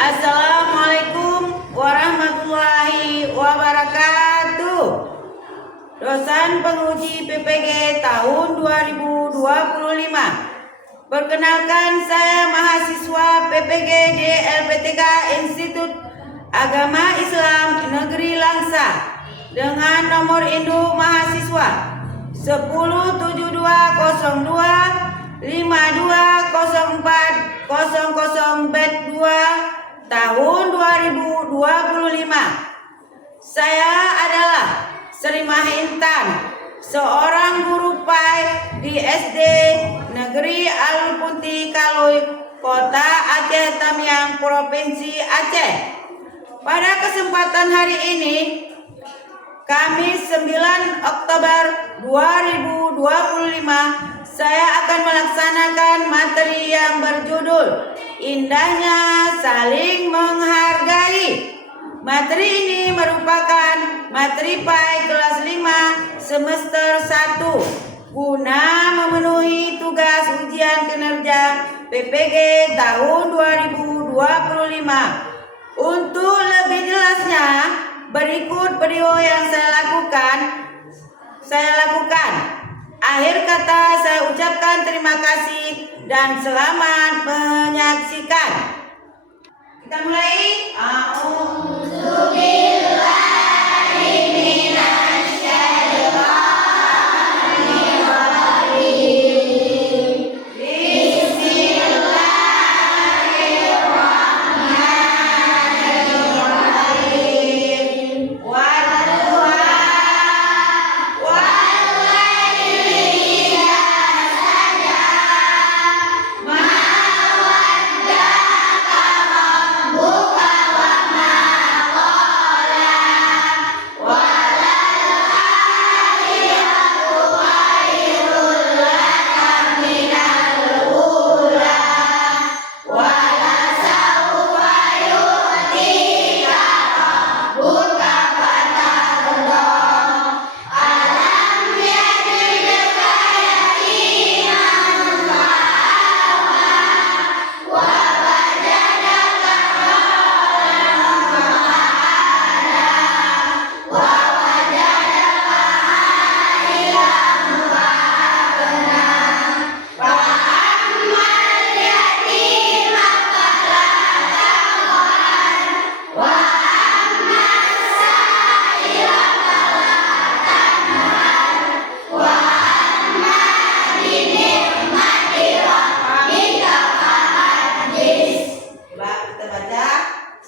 Assalamualaikum warahmatullahi wabarakatuh. Dosen penguji PPG tahun 2025. Perkenalkan, saya mahasiswa PPG DLPTK Institut Agama Islam Negeri Langsa dengan nomor induk mahasiswa 107202520400B2 tahun 2025. Saya adalah Sri Mahintan, seorang guru PAI di SD Negeri Al-Punti Kaloi, Kota Aceh Tamiang, Provinsi Aceh. Pada kesempatan hari ini, Kamis 9 Oktober 2025, saya akan melaksanakan materi yang berjudul Indahnya Saling Menghargai. Materi ini merupakan materi PAI kelas 5 semester 1 guna memenuhi tugas ujian kinerja PPG tahun 2025. Untuk lebih jelasnya, berikut video yang saya lakukan. Akhir kata, saya ucapkan terima kasih dan selamat menyaksikan. Kita mulai.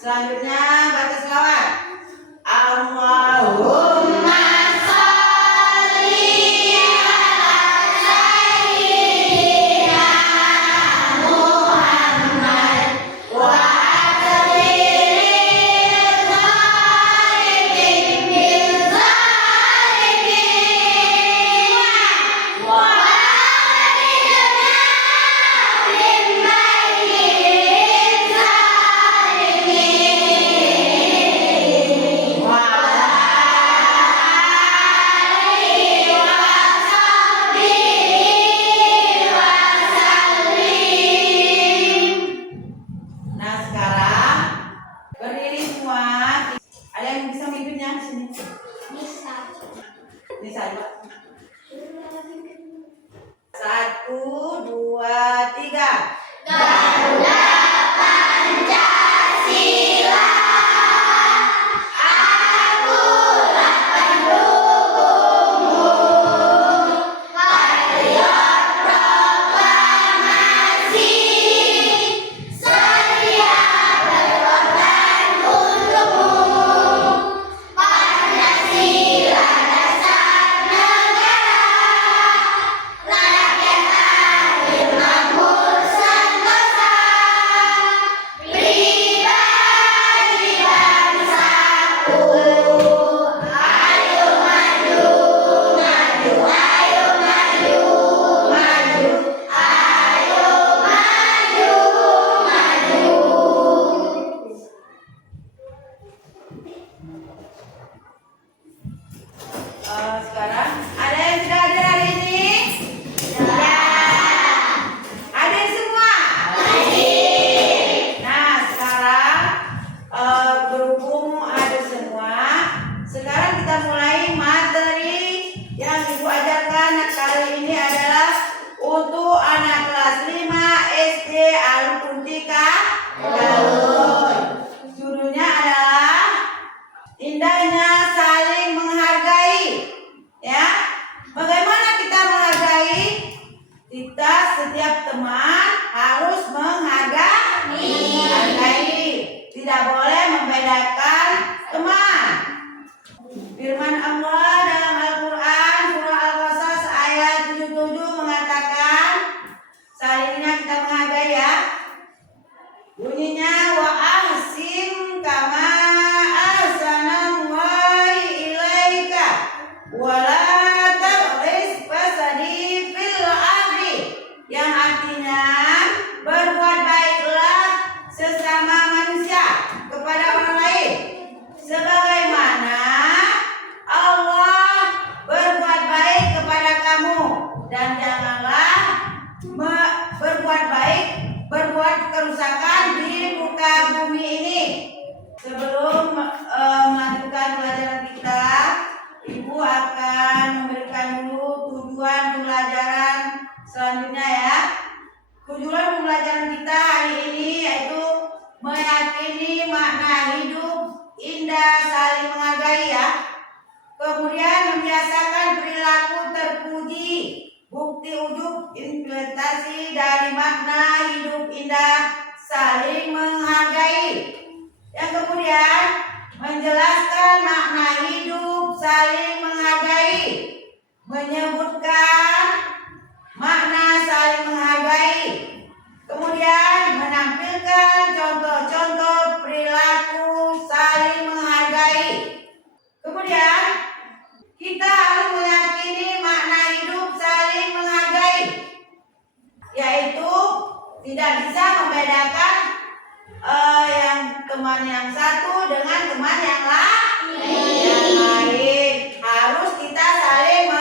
Selanjutnya baca selawat. Allahumma sholli ala sayyidina Muhammad wa atlil zalimin bil zalimin wa bisa. 1, 2, 3. Garuda Pancasila, akulah pendukungmu, patriot proklamasi, setia berkorban untukmu. Pancasila dasar negara, rakyat adil makmur sentosa. Kita setiap teman harus menghargai, tidak boleh membedakan teman. Firman Allah dalam Al-Quran surah Al-Qasas ayat 77 mengatakan, selanjutnya kita menghargai ya. Bunyinya wa ahsin kama ahsanallahu ilaika wala tabghis fasadi fil ardi, yang artinya berbuat baiklah sesama manusia kepada orang lain sebagaimana Allah berbuat baik kepada kamu, dan janganlah berbuat kerusakan di muka bumi ini. Sebelum melanjutkan pelajaran kita, Ibu akan memberikan dulu tujuan pembelajaran selanjutnya ya. Tujuan pembelajaran kita hari ini yaitu meyakini makna hidup indah saling menghargai ya. Kemudian membiasakan perilaku terpuji, bukti ujub implementasi dari makna hidup indah saling menghargai. Yang kemudian menjelaskan makna hidup saling menghargai, menyebutkan makna saling menghargai, kemudian menampilkan contoh-contoh perilaku saling menghargai. Kemudian kita harus meyakini makna hidup saling menghargai, yaitu tidak bisa membedakan yang teman yang satu dengan teman yang lain. Harus kita saling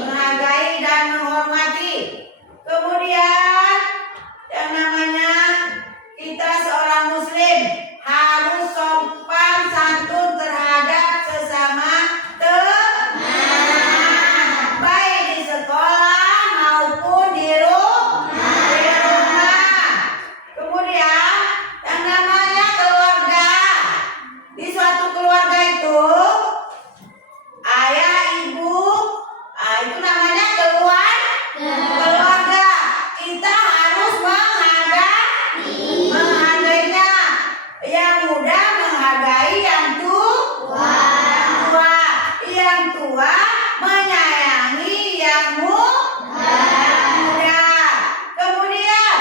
menghargai dan menghormati. Kemudian yang namanya kita seorang muslim harus sopan santun terhadap sesama teman, baik di sekolah maupun di rumah. Kemudian yang namanya keluarga, di suatu keluarga itu ayah, ibu, itu namanya keluarga. Kita harus menghargainya. Yang muda menghargai yang tua. Yang tua menyayangi yang muda. Kemudian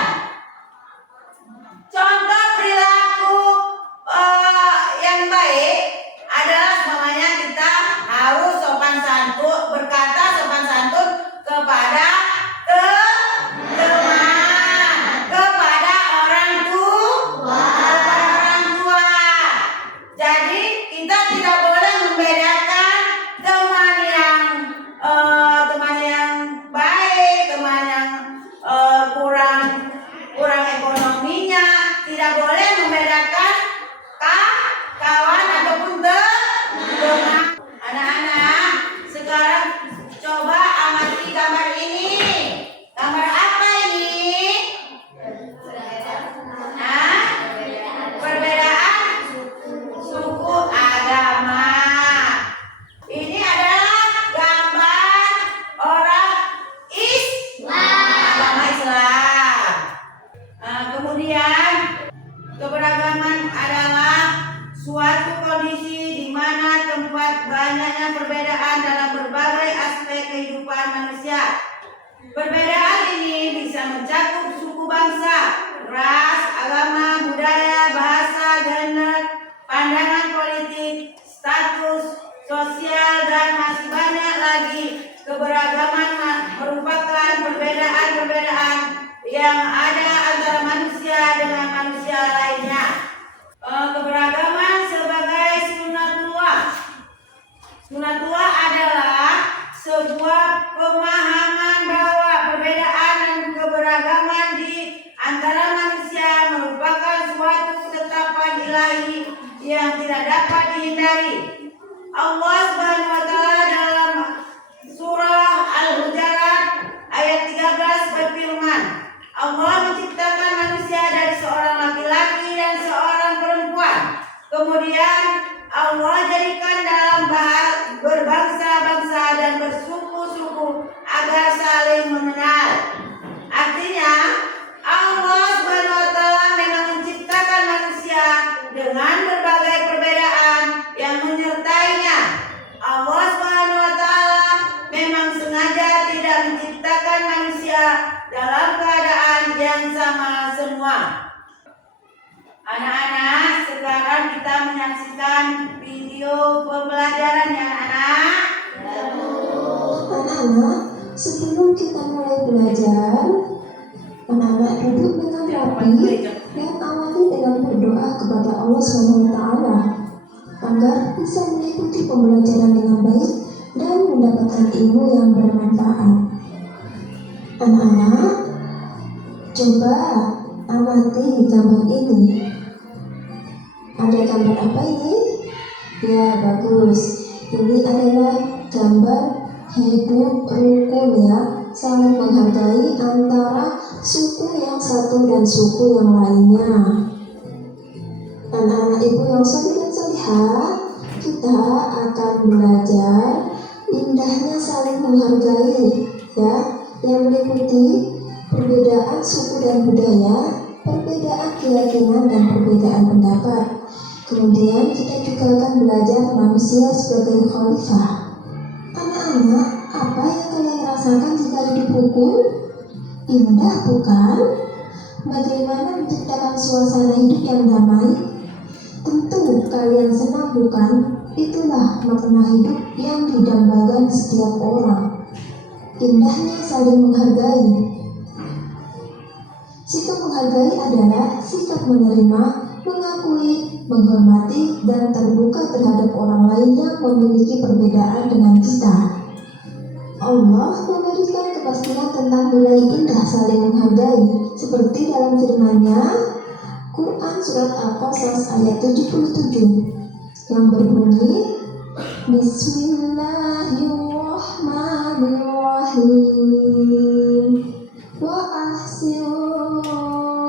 contoh perilaku yang baik adalah semuanya kita harus sopan santun, berkata sopan santun kepada teman, kepada orang tua. Jadi kita tidak boleh membedakan teman yang baik, teman yang kurang ekonominya. Tidak boleh membedakan kawan ataupun teman. Anak-anak, sekarang coba amati gambar ini. Gambar apa ini? Perbedaan suku agama. Ini adalah gambar orang agama Islam. Kemudian keberagaman adalah suatu kondisi di mana tempat banyaknya perbedaan dalam berbagai aspek kehidupan manusia. Perbedaan ini bisa mencakup suku bangsa, ras, agama, budaya, bahasa, gender, pandangan politik, status sosial, dan masih banyak lagi. Keberagaman merupakan perbedaan yang ada antara manusia dengan manusia lainnya. Keberagaman sebagai sunatullah. Sunatullah adalah sebuah pemahaman bahwa perbedaan dan keberagaman di antara manusia merupakan suatu ketetapan ilahi yang tidak dapat dihindari. Allah Subhanahu wa taala dalam surah Al-Hujurat ayat 13 berfirman, Allah menciptakan manusia dari seorang laki-laki dan seorang perempuan. Kemudian Allah jadikan dalam berbangsa-bangsa dan bersuku-suku agar saling dalam keadaan yang sama semua. Anak-anak, sekarang kita menyaksikan video pembelajaran ya anak-anak. Anak-anak, sebelum kita mulai belajar, anak-anak duduk dengan rapi dan awali dengan berdoa kepada Allah SWT agar bisa mengikuti pembelajaran dengan baik dan mendapatkan ilmu yang bermanfaat. Anak-anak, coba amati gambar ini. Ada gambar apa ini? Ya, bagus. Ini adalah gambar hidup rukun ya, saling menghargai antara suku yang satu dan suku yang lainnya. Anak-anak ibu yang soleh dan solehah, kita akan belajar indahnya saling menghargai ya, yang meliputi perbedaan suku dan budaya, perbedaan keyakinan dan perbedaan pendapat. Kemudian kita juga akan belajar manusia sebagai khalifah. Anak-anak, apa yang kalian rasakan jika hidup rukun? Indah bukan? Bagaimana menciptakan suasana hidup yang damai? Tentu kalian senang bukan? Itulah makna hidup yang didambakan setiap orang. Indahnya saling menghargai. Sikap menghargai adalah sikap menerima, mengakui, menghormati, dan terbuka terhadap orang lain yang memiliki perbedaan dengan kita. Allah memberikan kepastian tentang nilai indah saling menghargai, seperti dalam firman-Nya, Quran Surat Al-Qasas ayat 77, yang berbunyi, Bismillahirrahmanirrahim, wa ahsinu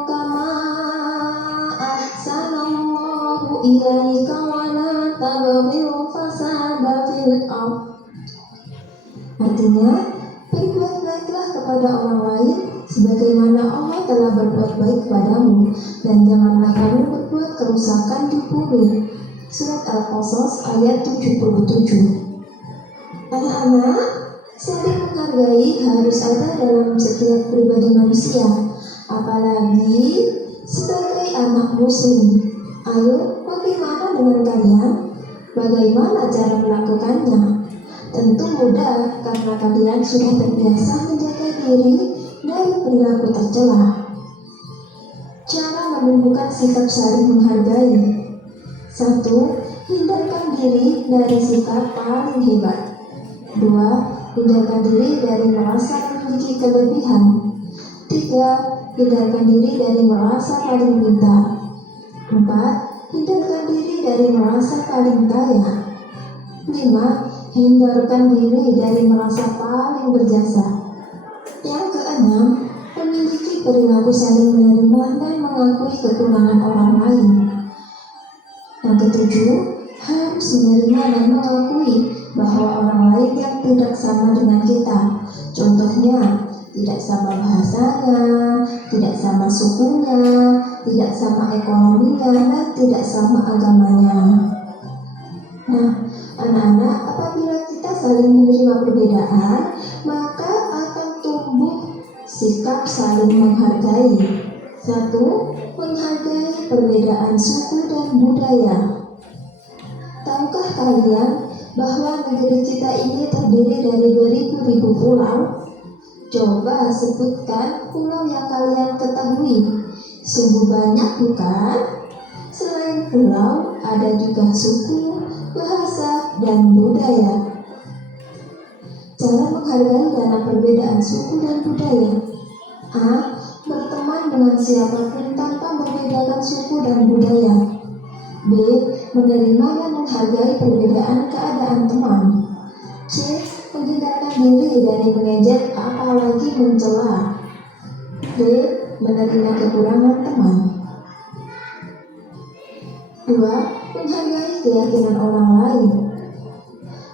kama ahsanallahu ilaika wa la tabghil fasada fil ardh. Artinya, berbuat baiklah kepada orang lain sebagaimana Allah telah berbuat baik kepadamu, dan janganlah kamu berbuat kerusakan di bumi. Surat Al-Qasas ayat 77. Anak-anak, saling menghargai harus ada dalam setiap pribadi manusia, apalagi sebagai anak muslim. Ayo, bagaimana dengan kalian? Bagaimana cara melakukannya? Tentu mudah karena kalian sudah terbiasa menjaga diri dari perilaku tercela. Cara menumbuhkan sikap saling menghargai. 1. Hindarkan diri dari sikap paling hebat. 2. Hindarkan diri dari merasa memiliki kelebihan. 3. Hindarkan diri dari merasa paling pintar. 4. Hindarkan diri dari merasa paling kaya. 5. Hindarkan diri dari merasa paling berjasa. Yang keenam, memiliki perilaku saling menerima dan mengakui kekurangan orang lain. Yang ketujuh, harus menerima dan mengakui bahwa orang lain yang tidak sama dengan kita, contohnya tidak sama bahasanya, tidak sama sukunya, tidak sama ekonominya, dan tidak sama agamanya. Nah, anak-anak, apabila kita saling menerima perbedaan, maka akan tumbuh sikap saling menghargai. 1. Menghargai perbedaan suku dan budaya. Tahukah kalian bahwa negeri kita ini terdiri dari beribu-ribu pulau? Coba sebutkan pulau yang kalian ketahui. Sungguh banyak bukan? Selain pulau, ada juga suku, bahasa, dan budaya. Cara menghargai dalam perbedaan suku dan budaya. A. Berteman dengan siapapun tanpa membedakan suku dan budaya. B. Menerima dan menghargai perbedaan keadaan teman. C. Menghindarkan diri dari mengejek apalagi mencela. D. Menerima kekurangan teman. 2. Menghargai keyakinan orang lain.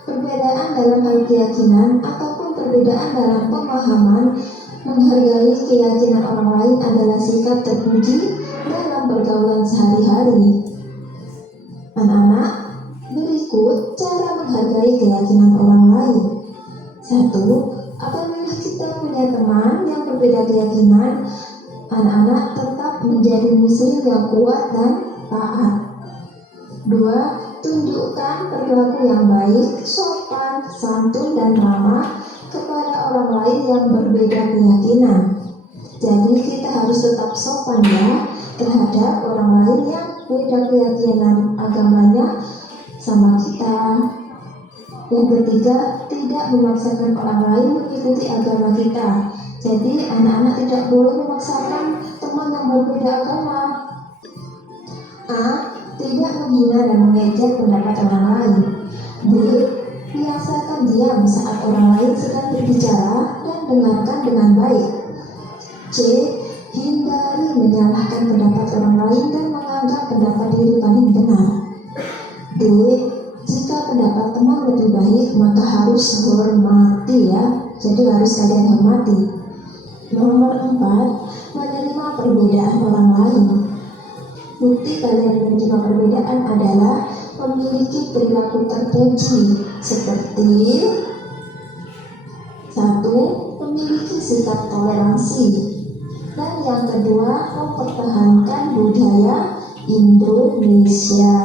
Perbedaan dalam hal keyakinan ataupun perbedaan dalam pemahaman, menghargai keyakinan orang lain adalah sikap terpuji dalam pergaulan sehari-hari. Anak-anak, berikut cara menghargai keyakinan orang lain. 1. Apabila kita punya teman yang berbeda keyakinan, anak-anak tetap menjadi muslim yang kuat dan taat. 2. Tunjukkan perilaku yang baik, sopan, santun, dan ramah kepada orang lain yang berbeda keyakinan. Jadi kita harus tetap sopan ya terhadap orang lain yang beda keyakinan agamanya sama kita. Yang ketiga, tidak memaksakan orang lain mengikuti agama kita. Jadi anak-anak tidak boleh memaksakan teman yang berbeda agama. A. Tidak menghina dan mengejek pendapat orang lain. B. Biasakan diam saat orang lain sedang berbicara dan dengarkan dengan baik. C. Hindari menyalahkan pendapat orang lain dan menganggap pendapat diri paling benar. D. Jika pendapat teman lebih baik, maka harus hormati ya. Jadi harus kalian hormati. Nomor 4. Menerima perbedaan orang lain. Bukti kalian menerima perbedaan adalah memiliki perilaku terpuji seperti 1. Memiliki sikap toleransi, dan yang kedua mempertahankan budaya Indonesia.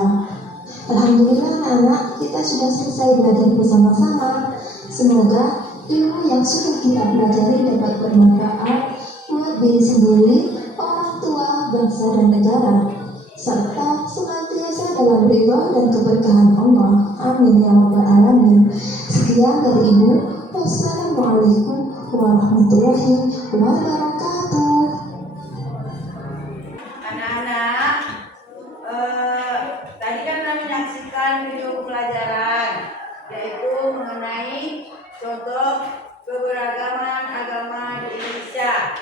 Alhamdulillah anak-anak, kita sudah selesai belajar bersama-sama. Semoga ilmu yang sudah kita pelajari dapat bermanfaat buat diri sendiri, orang tua, bangsa dan negara, serta senantiasa dalam ridho dan keberkahan Allah. Amin ya rabbal alamin. Sekian dari Ibu. Wassalamualaikum warahmatullahi wabarakatuh. Anak-anak, tadi kan kami menyaksikan video pelajaran, yaitu mengenai contoh keberagaman agama di Indonesia.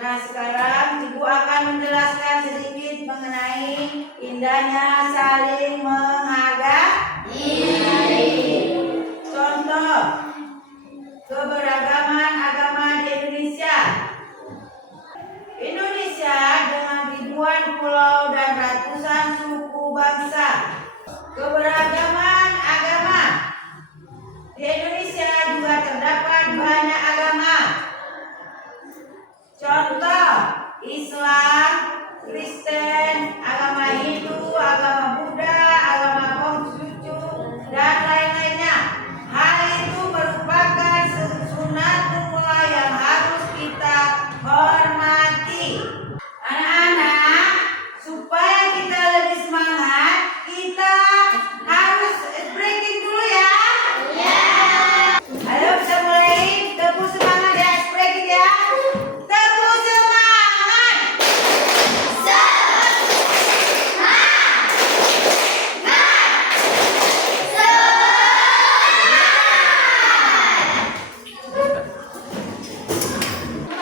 Nah, sekarang Ibu akan menjelaskan sedikit mengenai indahnya saling menghargai. Contoh keberagaman agama di Indonesia. Indonesia dengan ribuan pulau dan ratusan suku bangsa. Keberagaman agama. Di Indonesia juga terdapat banyak agama. Contoh, Islam, Kristen, agama Hindu, agama Buddha, agama Konghucu, dan lain-lainnya. Hal itu merupakan sunatullah yang harus kita hormati. Anak-anak, supaya kita lebih semangat, kita harus breaking dulu ya. Ayo bisa mulai, tepuk semangat ya, breaking ya. Tepuk semangat.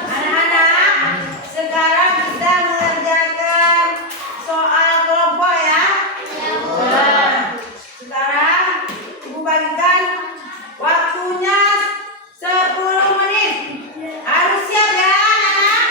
Anak-anak, sekarang kita mengerjakan soal kelompok ya. Nah, sekarang Ibu bagikan waktunya 10 menit. Harus siap ya anak-anak.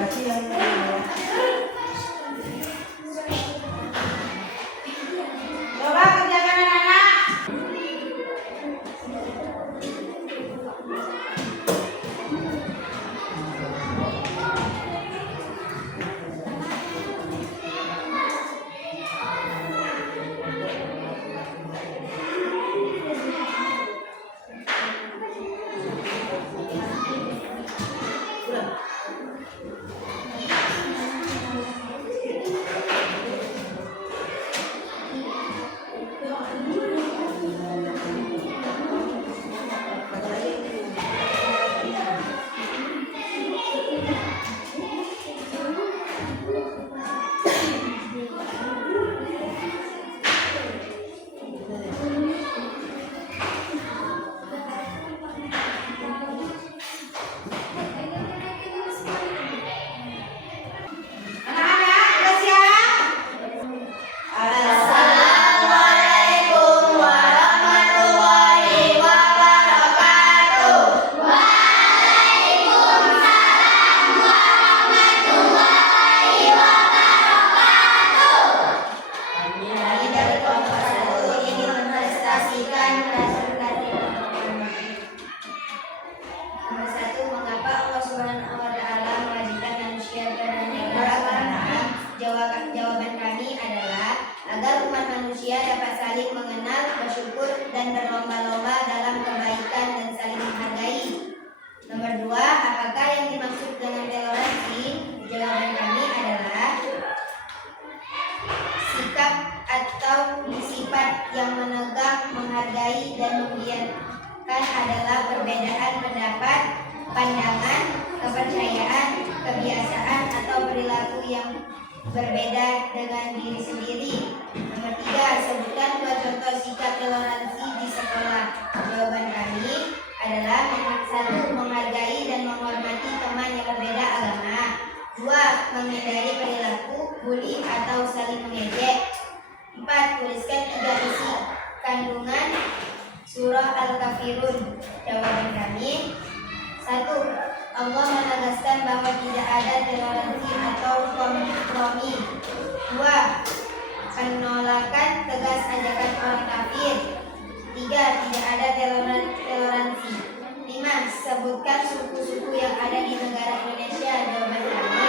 Berarti yang ini ya. Coba kerjakan anak-anak. Jawaban kami adalah agar umat manusia dapat saling mengenal, bersyukur, dan berlomba-lomba dalam kebaikan dan saling menghargai. Nomor 2, apakah yang dimaksud dengan toleransi? Jawaban kami adalah sikap atau sifat yang menegak, menghargai, dan membiarkan adalah perbedaan pendapat, pandangan, kepercayaan, kebiasaan, atau perilaku yang berbeda dengan diri sendiri. Nomor 3, sebutkan 2 contoh sikap toleransi di sekolah. Jawaban kami adalah 1, menghargai dan menghormati teman yang berbeda agama. 2, menghindari perilaku bullying atau saling mengejek. 4, tuliskan 3 isi kandungan surah Al-Kafirun. Jawaban kami 1, Allah menegaskan bahwa tidak ada toleransi atau kompromi. 2, penolakan tegas ajakan orang kafir. 3, tidak ada toleransi. 5, sebutkan suku-suku yang ada di negara Indonesia. Jawaban kami